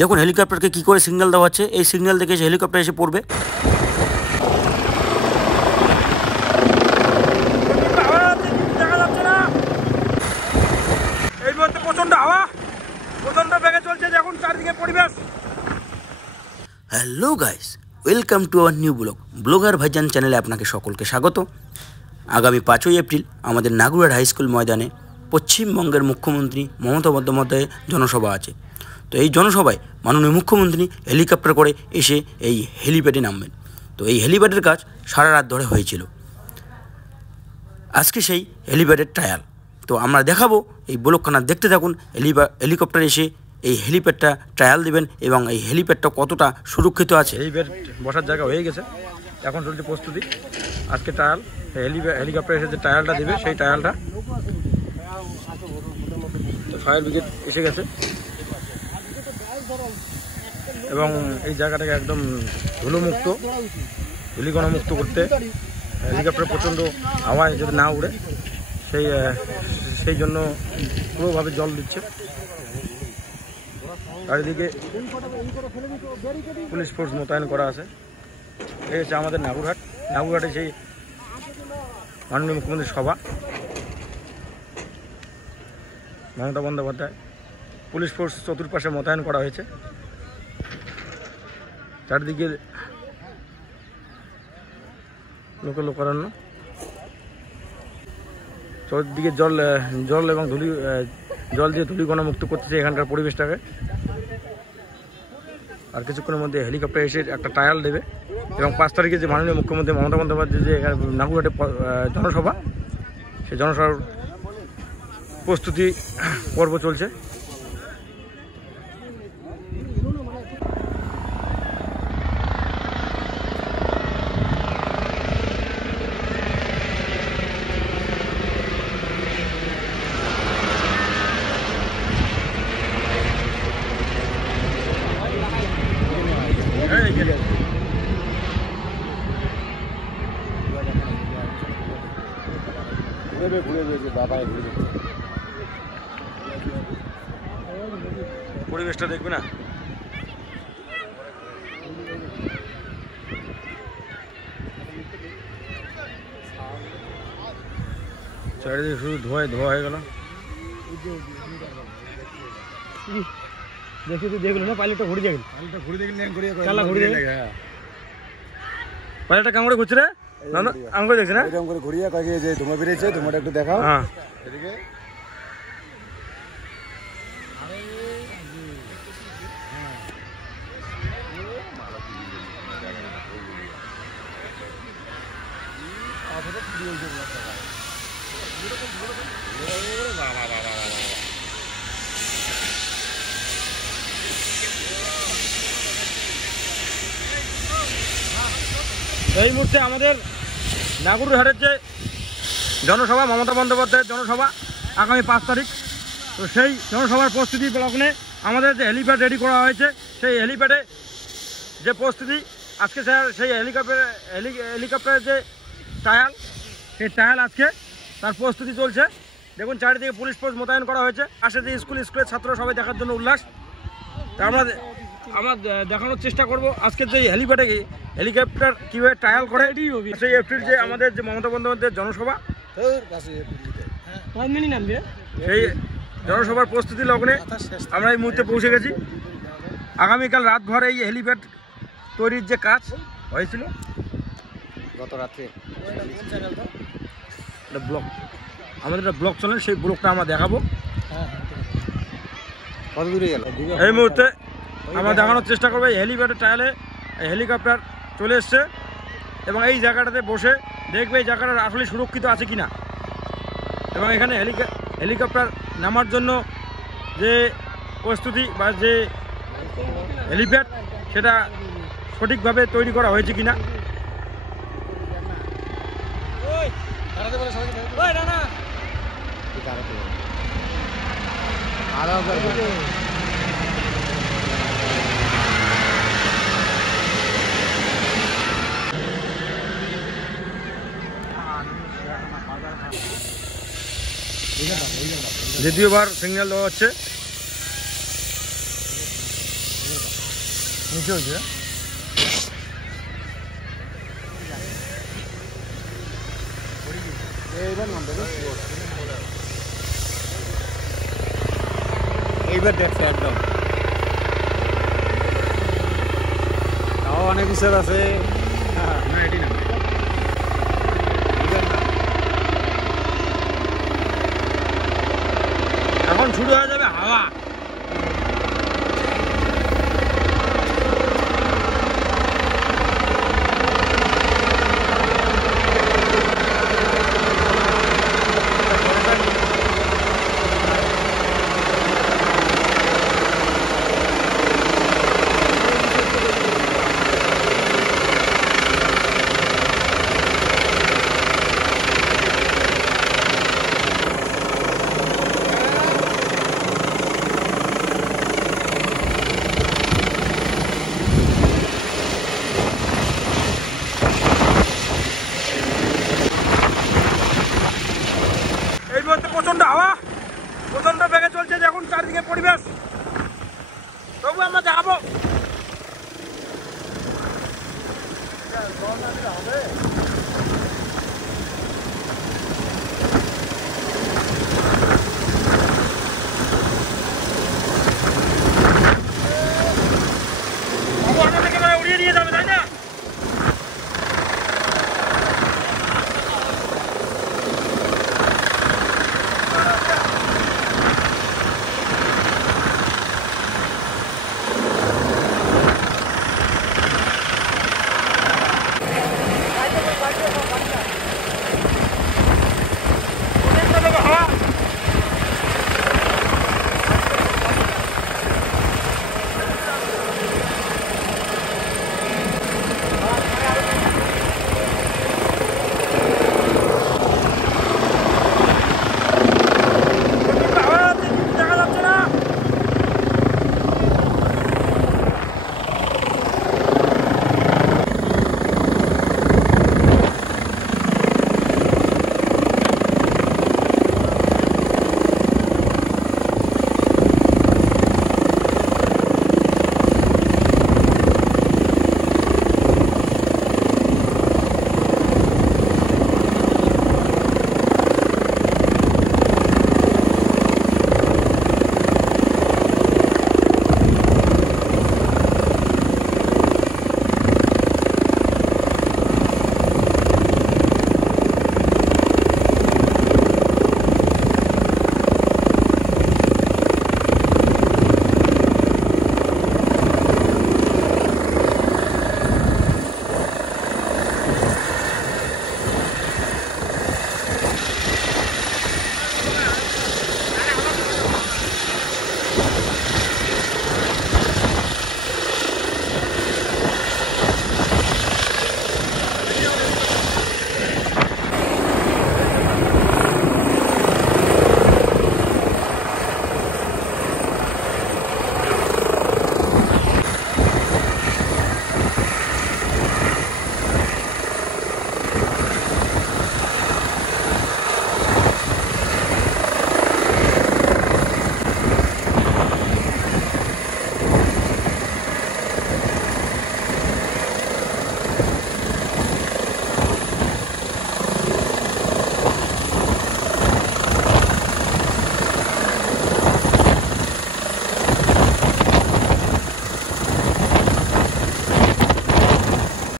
দেখুন হেলিকপ্টারকে কী করে সিগন্যাল দেওয়া হচ্ছে। এই সিগন্যাল দেখে হেলিকপ্টার এসে পড়বে। এই মুহূর্তে প্রচণ্ড হাওয়া, প্রচণ্ড বেগে চলছে। দেখুন চারিদিকে পরিবেশ। Hello guys, welcome to our new blogger ভাইজান চ্যানেলে আপনাকে সকলকে স্বাগত। আগামী 5ই এপ্রিল আমাদের নাগুরহাট হাই স্কুল ময়দানে পশ্চিমবঙ্গের মুখ্যমন্ত্রী মমতা বন্দ্যোপাধ্যায়ের জনসভা আছে। তো এই জনসভায় মাননীয় মুখ্যমন্ত্রী হেলিকপ্টার করে এসে এই হেলিপ্যাডে নামবেন। তো এই হেলিপ্যাডের কাজ সারা রাত ধরে হয়েছিল। আজকে সেই হেলিপ্যাডের ট্রায়াল। তো আমরা দেখাবো, এই ব্লগখানা দেখতে থাকুন। হেলিকপ্টার এসে এই হেলিপ্যাডটা ট্রায়াল দেবেন এবং এই হেলিপ্যাডটা কতটা সুরক্ষিত আছে। হেলিপ্যাড বসার জায়গা হয়ে গেছে, এখন চলছে প্রস্তুতি। আজকে ট্রায়াল, হেলিকপ্টার এসে যে ট্রায়ালটা দেবে সেই ট্রায়ালটা। ফায়ার ব্রিগেড এসে গেছে এবং এই জায়গাটাকে একদম ধুলোমুক্ত, ধূলিকণামুক্ত করতে হেলিকপ্টার প্রচণ্ড হাওয়ায় যদি না উড়ে সেই জন্য পুরোভাবে জল দিচ্ছে। চারিদিকে পুলিশ ফোর্স মোতায়েন করা আছে। এই হচ্ছে আমাদের নাগুরহাটে সেই মাননীয় মুখ্যমন্ত্রীর সভা। মমতা বন্দ্যোপাধ্যায়, পুলিশ ফোর্স চতুর্পাশে মোতায়েন করা হয়েছে। চারিদিকে লোকারণ্য, চতুর্দিকে জল এবং জল দিয়ে ধূলিকণা মুক্ত করতেছে এখানকার পরিবেশটাকে। আর কিছুক্ষণের মধ্যে হেলিকপ্টার এসে একটা ট্রায়াল দেবে এবং 5 তারিখে যে মাননীয় মুখ্যমন্ত্রী মমতা বন্দ্যোপাধ্যায় যে নাগুরহাটে জনসভা, সেই জনসভার প্রস্তুতি পর্ব চলছে। পরিবেশটা দেখবে না? চারিদিকে শুধু ধোয়া হয়ে গেল। দেখলো না পাইলটটা ঘুরে দেখল, পাইলটটা কেমন করে ঘুরছে রে? আমি করে দেখছি না, এরকম করে ঘুরিয়ে কাকে যে ধোঁয়া বেরিয়েছে, ধোঁয়াটা একটু দেখাও। হ্যাঁ, এদিকে এই মুহূর্তে আমাদের নাগুরহাটের যে জনসভা, মমতা বন্দ্যোপাধ্যায়ের জনসভা আগামী 5 তারিখ। তো সেই জনসভার প্রস্তুতি লগ্নে আমাদের যে হেলিপ্যাড রেডি করা হয়েছে, সেই হেলিপ্যাডে যে প্রস্তুতি আজকে সেই হেলিকপ্টারের যে ট্রায়াল, সেই ট্রায়াল আজকে তার প্রস্তুতি চলছে। দেখুন চারিদিকে পুলিশ ফোর্স মোতায়েন করা হয়েছে। আসে যে স্কুলের ছাত্র সবাই দেখার জন্য উল্লাস। তা আমরা দেখানোর চেষ্টা করব আজকের যে হেলিকপ্টার কীভাবে ট্রায়াল করে। সেই এপ্রিল যে আমাদের যে মমতা বন্দ্যোপাধ্যায়ের জনসভা, সেই জনসভার প্রস্তুতি লগ্নে আমরা এই মুহূর্তে পৌঁছে গেছি। আগামীকাল রাতভর এই হেলিপ্যাড তৈরির যে কাজ হয়েছিল গত রাত্রে, একটা ব্লগ, আমাদের একটা ব্লগ চ্যানেল, সেই ব্লগটা আমরা দেখাবো। কত দূরে গেল এই মুহূর্তে আমরা দেখানোর চেষ্টা করবো। এই হেলিপ্যাডের ট্রায়ালে হেলিকপ্টার চলে এসছে এবং এই জায়গাটাতে বসে দেখবে এই জায়গাটা আসলে সুরক্ষিত আছে কিনা এবং এখানে হেলিকপ্টার নামার জন্য যে প্রস্তুতি বা যে হেলিপ্যাড, সেটা সঠিকভাবে তৈরি করা হয়েছে কিনা। দ্বিতীয়বার সিগন্যাল দেওয়া হচ্ছে। নিচে হয়েছে এইবার দেখছে একদম তাও অনেক বিষয় আছে না এটি না এখন শুরু হয়ে যাবে হাওয়া প্রচন্ড হাওয়া প্রচন্ড বেগে চলছে যখন চারিদিকে পরিবেশ তবু আমরা যাবো হবে